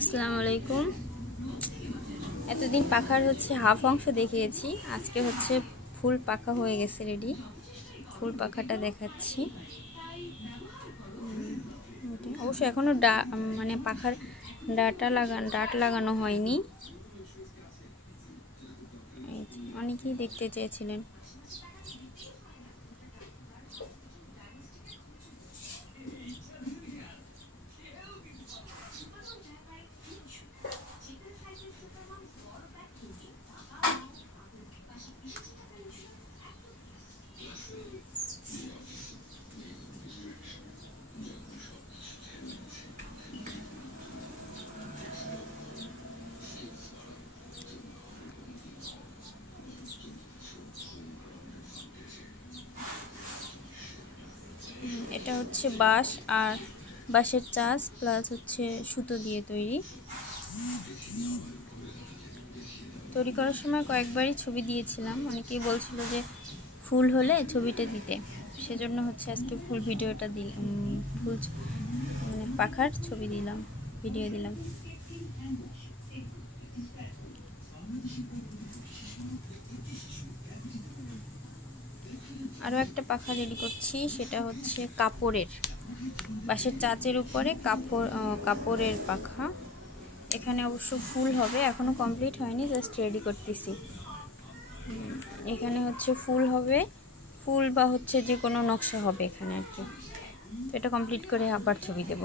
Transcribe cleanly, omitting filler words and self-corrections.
আসসালামু আলাইকুম। এতদিন পাখার হাফ অংশ দেখিয়েছি, আজকে ফুল পাখা হয়ে গেছে রেডি। ফুল পাখাটা দেখাচ্ছি। অবশ্য এখনো মানে পাখার ডাট লাগানো হয়নি। অনেকেই দেখতে চেয়েছিলেন। এটা বাঁশ আর বাঁশের চাষ প্লাস সুতো দিয়ে তৈরি করার সময় কয়েকবারই ছবি দিয়েছিলাম। অনেকেই বলছিল যে ফুল হলে ছবিটা দিতে, সেজন্য আজকে ফুল ভিডিওটা দিলাম। ফুল মানে পাখার ছবি দিলাম, ভিডিও দিলাম। আরও একটা পাখা রেডি করছি, সেটা কাপড়ের, বাঁশের চাচের উপরে কাপড়ের পাখা। এখানে অবশ্য ফুল হবে, এখনো কমপ্লিট হয়নি, জাস্ট রেডি করতেছি। এখানে ফুল হবে, ফুল বা যে কোনো নকশা হবে এখানে আর কি। তো এটা কমপ্লিট করে আবার ছবি দেব।